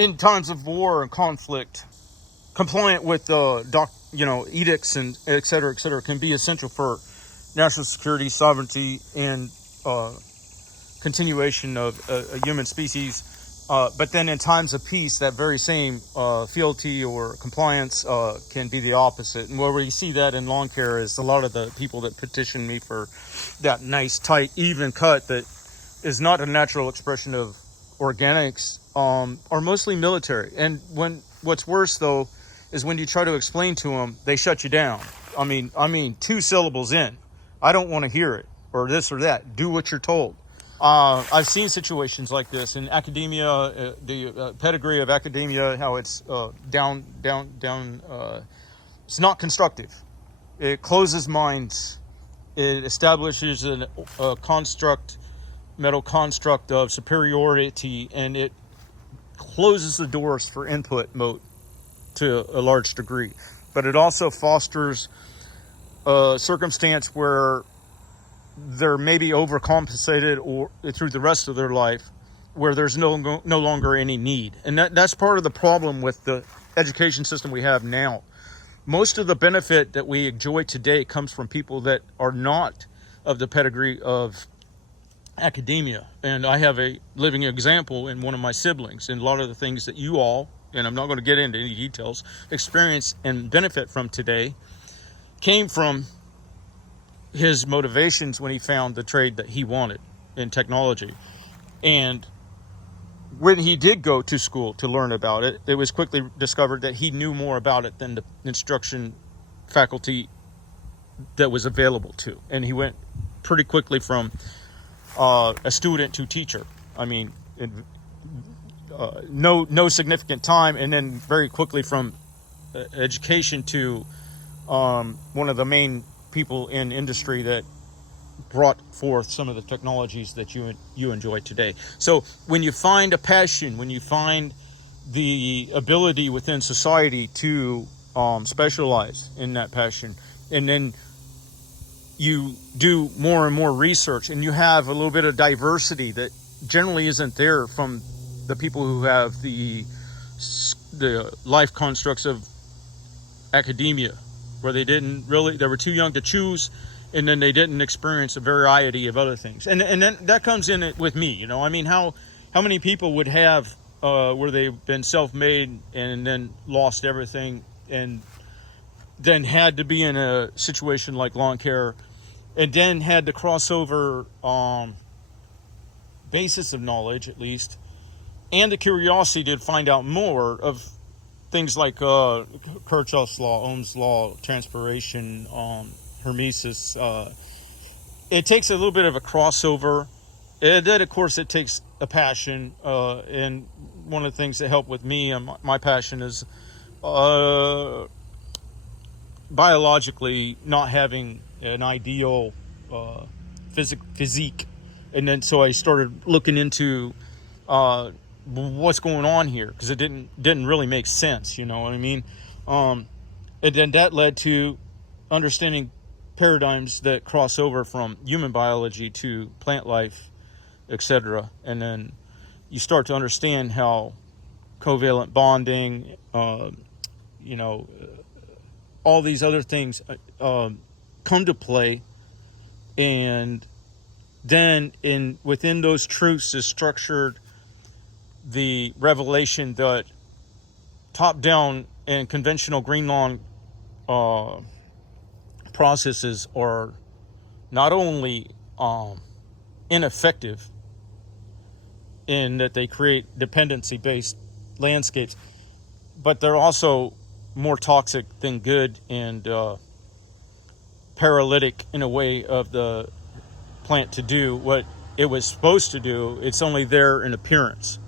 in times of war and conflict, compliant with edicts and et cetera, can be essential for national security, sovereignty, and continuation of a human species. But then in times of peace, that very same fealty or compliance can be the opposite. And where we see that in lawn care is a lot of the people that petition me for that nice, tight, even cut that is not a natural expression of organics are mostly military. And what's worse, though, is when you try to explain to them, they shut you down. I mean, 2 syllables in, I don't want to hear it, or this or that. Do what you're told. I've seen situations like this in academia, the pedigree of academia, how it's down. It's not constructive. It closes minds. It establishes a mental construct of superiority, and it closes the doors for input mode to a large degree. But it also fosters a circumstance where they're maybe overcompensated or through the rest of their life, where there's no longer any need. And that's part of the problem with the education system we have now. Most of the benefit that we enjoy today comes from people that are not of the pedigree of academia. And I have a living example in one of my siblings, and a lot of the things that you all, and I'm not going to get into any details, experience and benefit from today came from his motivations when he found the trade that he wanted in technology. And when he did go to school to learn about it, it was quickly discovered that he knew more about it than the instruction faculty that was available to. And he went pretty quickly from a student to teacher. I mean, no significant time, and then very quickly from education to one of the main people in industry that brought forth some of the technologies that you enjoy today. So when you find a passion, when you find the ability within society to specialize in that passion, and then you do more and more research, and you have a little bit of diversity that generally isn't there from the people who have the life constructs of academia, where they were too young to choose, and then they didn't experience a variety of other things. And then that comes in it with me, I mean, how many people would have where they've been self-made and then lost everything, and then had to be in a situation like lawn care, and then had the crossover basis of knowledge, at least, and the curiosity to find out more of things like Kirchhoff's law, Ohm's law, transpiration, hormesis. It takes a little bit of a crossover. And then, of course, it takes a passion. And one of the things that help with me and my passion is biologically not having an ideal physique. And then so I started looking into what's going on here, because it didn't really make sense, you know what I mean? And then that led to understanding paradigms that cross over from human biology to plant life, etc. And then you start to understand how covalent bonding, all these other things come to play. And then within those truths is structured the revelation that top-down and conventional green lawn processes are not only ineffective in that they create dependency-based landscapes, but they're also more toxic than good, and paralytic in a way of the plant to do what it was supposed to do. It's only there in appearance.